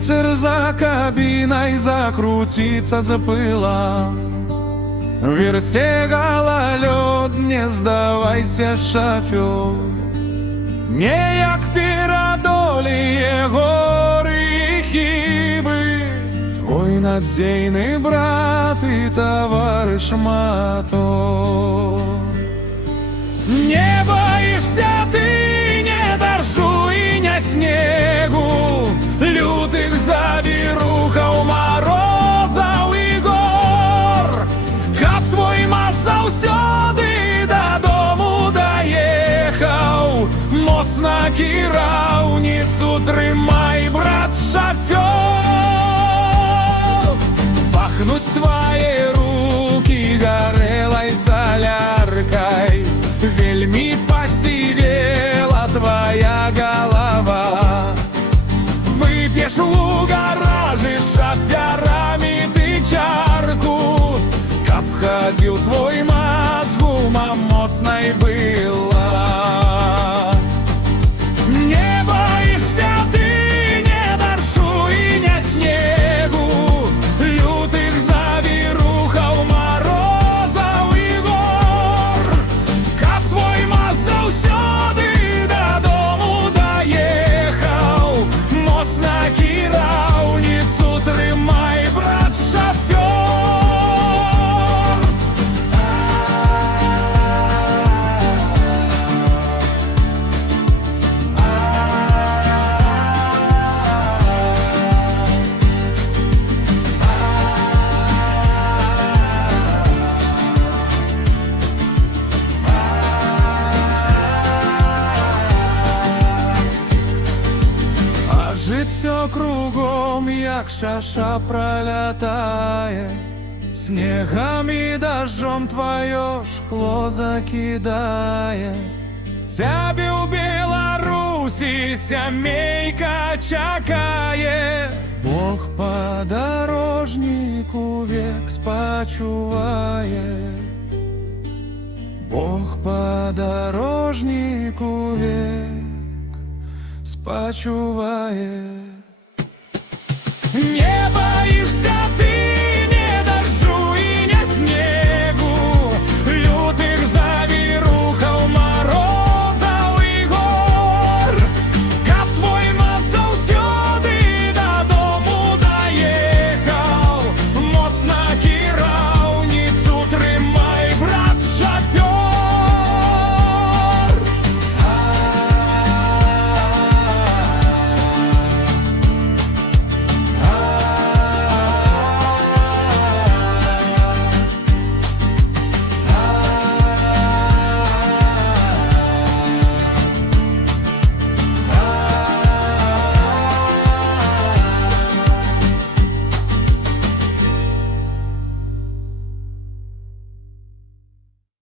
ветер за кабиной закрутится, запыла. Версте гололед, не сдавайся, шофер. Не як перадоліє гори і хіби твой надзейный брат и товарищ мотор. Не боишься ты не дождю и не снегу, лютых завірухаў, морозаў і гор. Каб твой маз заўсёды дадому даехаў, моцна кіраўніцу трымай, брат шафёр. Пахнуть твои руки горелой соляркой, вельми посивела твоя голова. Выпьешь у гаражи с шоферами ты чарку, каб ходил твой маз, гума моцной была. Не боишься ты не дождю и не снегу, лютых завірухаў, морозаў і гор. Каб твой маз заўсёды дадому даехаў, моцна кіраўніцу трымай, брат шафёр. Жыццё кругом, як шаша пролятае, снегом и дождем твое шкло закидае. Цябе ў Беларусі сямейка чакае, Бог падарожніку век спачувае. Бог падарожніку век спачувае. Не боишься